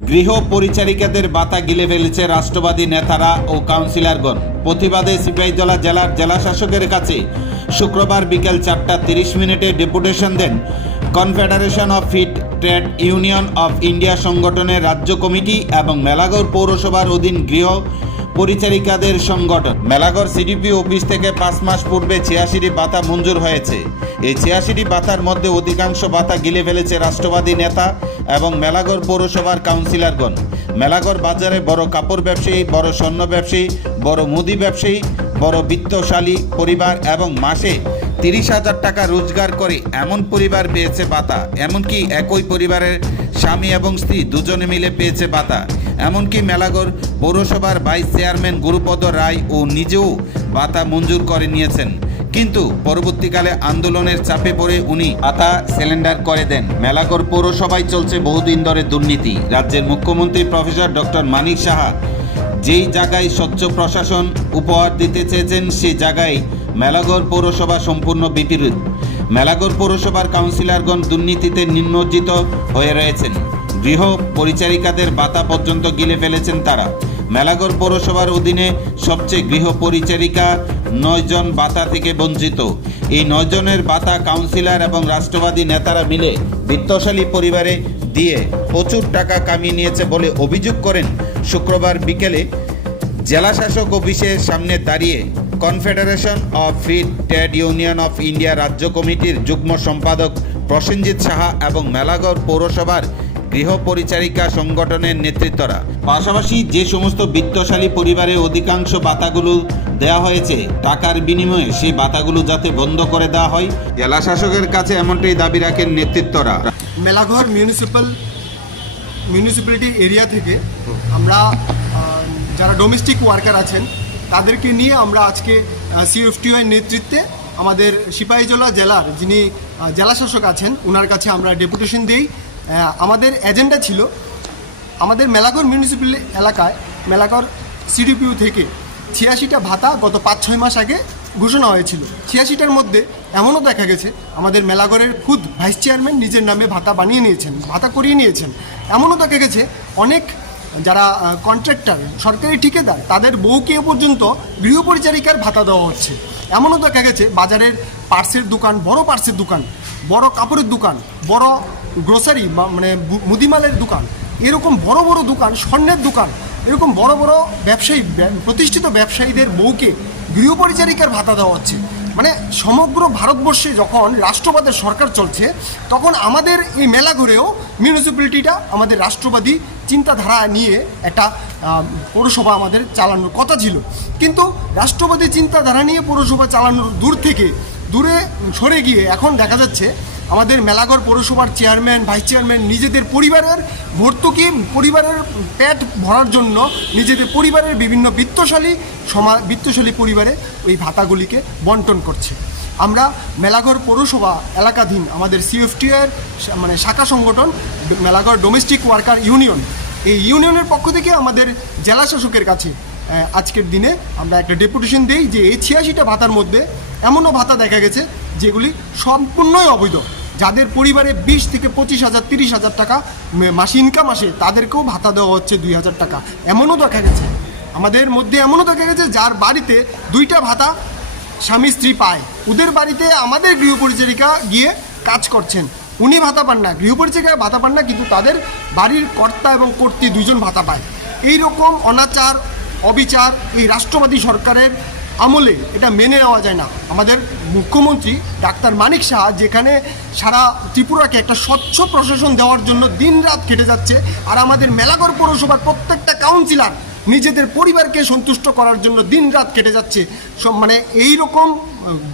গৃহ পরিচারিকাদের বাতা গিলে ফেলেছে রাষ্ট্রবাদী নেতারা ও কাউন্সিলরগণ। প্রতিবাদে সিপাহীজলা জেলার জেলাশাসকের কাছে শুক্রবার বিকেল 4:30 ডেপুটেশন দেন confederation of feed trade union of India সংগঠনের রাজ্য কমিটি এবং মেলাগড় পৌরসভার অধীন গৃহ পরিচারিকাদের সংগঠন। মেলাগড় সিডিপি অফিস থেকে 5 মাস পূর্বে 86টি বাতা মঞ্জুর হয়েছে। এই 86টি বাতার মধ্যে অধিকাংশ বাতা গিলে ফেলেছে রাষ্ট্রবাদী নেতা এবং মেলাগড় পৌরসভার কাউন্সিলরগণ। মেলাগড় বাজারে বড় কাপড় ব্যবসায়ী, বড় স্বর্ণ ব্যবসায়ী, বড় মুদি ব্যবসায়ী, বড় বিত্তশালী পরিবার এবং মাসে 30,000 টাকা রোজগার করে এমন পরিবার পেয়েছে বাতা। এমনকি একই পরিবারের স্বামী এবং স্ত্রী দুজনে মিলে পেয়েছে বাতা। এমনকি মেলাগড় পৌরসভার ভাইস চেয়ারম্যান গুরুপদ রায় ও নিজেও বাতা মঞ্জুর করে নিয়েছেন, কিন্তু পরবর্তীকালে আন্দোলনের চাপে পড়ে উনি বাতা সিলিন্ডার করে দেন। মেলাগড় পৌরসভায় চলছে বহুদিন ধরে দুর্নীতি। রাজ্যের মুখ্যমন্ত্রী প্রফেসর ডক্টর মানিক সাহা যেই জায়গায় স্বচ্ছ প্রশাসন উপহার দিতে চেয়েছেন, সেই জায়গায় মেলাগড় পৌরসভা সম্পূর্ণ বিপরীত। মেলাগড় পৌরসভার কাউন্সিলরগণ দুর্নীতিতে নিমজ্জিত হয়ে রয়েছেন। গৃহ পরিচারিকাদের বাতা পর্যন্ত গিলে ফেলেছেন তারা। মেলাগড় পৌরসভার অধীনে সবচেয়ে গৃহ পরিচারিকা 9 জন বাতা থেকে বঞ্চিত। এই 9 জনের বাতা কাউন্সিলর এবং রাষ্ট্রবাদী নেতারা মিলে বিত্তশালী পরিবারে দিয়ে প্রচুর টাকা কামিয়ে নিয়েছে বলে অভিযোগ করেন শুক্রবার বিকেলে জেলাশাসক অফিসের সামনে দাঁড়িয়ে confederation of feed trade union of India রাজ্য কমিটির যুগ্ম সম্পাদক প্রসেনজিৎ সাহা এবং মেলাগড় পৌরসভার গৃহ পরিচারিকা সংগঠনের নেতৃত্বরা। পাশাপাশি যে সমস্ত বিত্তশালী পরিবারে অধিকাংশ বাতাগুলো দেওয়া হয়েছে, টাকার বিনিময়ে সেই বাতাগুলো যাতে বন্ধ করে দেওয়া হয়, জেলা শাসকের কাছে এমনটাই দাবি রাখেন নেতৃত্বরা। মেলাঘর মিউনিসিপ্যালিটি এরিয়া থেকে আমরা যারা ডোমেস্টিক ওয়ার্কার আছেন তাদেরকে নিয়ে আমরা আজকে সিএফটিওর নেতৃত্বে আমাদের সিপাহীজলা জেলার যিনি জেলাশাসক আছেন ওনার কাছে আমরা ডেপুটেশন দিই। আমাদের এজেন্ডা ছিল আমাদের মেলাগড় মিউনিসিপ্যাল এলাকায় মেলাগড় সিডিপিউ থেকে 86টা ভাতা গত 5-6 মাস আগে ঘোষণা হয়েছিল। 86টার মধ্যে এমনও দেখা গেছে আমাদের মেলাগড়ের খুদ ভাইস চেয়ারম্যান নিজের নামে ভাতা বানিয়ে নিয়েছেন, ভাতা করিয়ে নিয়েছেন। এমনও দেখা গেছে অনেক যারা কন্ট্রাক্টর, সরকারি ঠিকাদার, তাদের বউকে পর্যন্ত গৃহ পরিচারিকার ভাতা দেওয়া হচ্ছে। এমনও দেখা গেছে বাজারের পার্সের দোকান, বড় পার্সের দোকান, বড় কাপড়ের দোকান, বড় গ্রোসারি মানে মুদিমালের দোকান, এরকম বড় বড় দোকান, স্বর্ণের দোকান, এরকম বড় বড় ব্যবসায়ী, প্রতিষ্ঠিত ব্যবসায়ীদের বউকে গৃহ পরিচারিকার ভাতা দেওয়া হচ্ছে। মানে সমগ্র ভারতবর্ষে যখন রাষ্ট্রবাদের সরকার চলছে, তখন আমাদের এই মেলাঘরেও মিউনিসিপ্যালিটিটা আমাদের রাষ্ট্রবাদী চিন্তাধারা নিয়ে একটা পৌরসভা আমাদের চালানোর কথা ছিল। কিন্তু রাষ্ট্রবাদী চিন্তাধারা নিয়ে পৌরসভা চালানোর দূরে সরে গিয়ে এখন দেখা যাচ্ছে আমাদের মেলাঘর পৌরসভার চেয়ারম্যান, ভাইস চেয়ারম্যান নিজেদের পরিবারের ভর্তুকি, পরিবারের পেট ভরার জন্য নিজেদের পরিবারের বিভিন্ন বিত্তশালী পরিবারে ওই ভাতাগুলিকে বন্টন করছে। আমরা মেলাঘর পৌরসভা এলাকাধীন আমাদের সিএফটিআর মানে শাখা সংগঠন মেলাঘর ডোমেস্টিক ওয়ার্কার ইউনিয়ন, এই ইউনিয়নের পক্ষ থেকে আমাদের জেলা শাসকের কাছে আজকের দিনে আমরা একটা ডেপুটেশন দিই যে এই 86টা ভাতার মধ্যে এমনও ভাতা দেখা গেছে যেগুলি সম্পূর্ণই অবৈধ। যাদের পরিবারে 20 থেকে 25,000 30,000 টাকা মাসে ইনকাম আসে, তাদেরকেও ভাতা দেওয়া হচ্ছে 2,000 টাকা। এমনও দেখা গেছে আমাদের মধ্যে, এমনও দেখা গেছে যার বাড়িতে 2টা ভাতা স্বামী স্ত্রী পায়, ওদের বাড়িতে আমাদের গৃহ পরিচারিকা গিয়ে কাজ করছেন, উনি ভাতা পান না, গৃহ পরিচারিকা ভাতা পান না, কিন্তু তাদের বাড়ির কর্তা এবং কর্ত্রী 2 জন ভাতা পায়। এই রকম অনাচার, অবিচার এই রাষ্ট্রবাদী সরকারের আমলে এটা মেনে নেওয়া যায় না। আমাদের মুখ্যমন্ত্রী ডাক্তার মানিক সাহা যেখানে সারা ত্রিপুরাকে একটা স্বচ্ছ প্রশাসন দেওয়ার জন্য দিনরাত খেটে যাচ্ছে, আর আমাদের মেলাঘর পৌরসভার প্রত্যেকটা কাউন্সিলর নিজেদের পরিবারকে সন্তুষ্ট করার জন্য দিনরাত কেটে যাচ্ছে। মানে এই রকম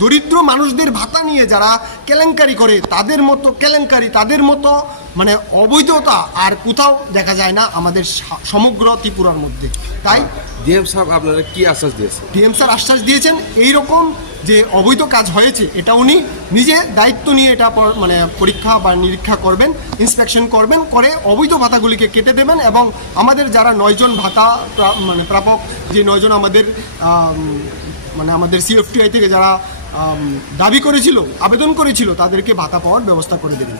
দরিদ্র মানুষদের ভাতা নিয়ে যারা কেলেঙ্কারি করে, তাদের মতো কেলেঙ্কারি, তাদের মতো মানে অবৈধতা আর কোথাও দেখা যায় না আমাদের সমগ্র ত্রিপুরার মধ্যে। তাই ডিএম সাহেব আপনারা কি আশ্বাস দিয়েছেন? ডিএম স্যার আশ্বাস দিয়েছেন এই রকম যে অবৈধ কাজ হয়েছে এটা উনি নিজে দায়িত্ব নিয়ে এটা মানে পরীক্ষা বা নিরীক্ষা করবেন, ইন্সপেকশন করবেন, করে অবৈধ ভাতাগুলিকে কেটে দেবেন। এবং আমাদের যারা 9 জন ভাতা মানে প্রাপক, যে 9 জন আমাদের মানে আমাদের সিএফটিআই থেকে যারা দাবি করেছিল, আবেদন করেছিল, তাদেরকে ভাতা পাওয়ার ব্যবস্থা করে দেবেন।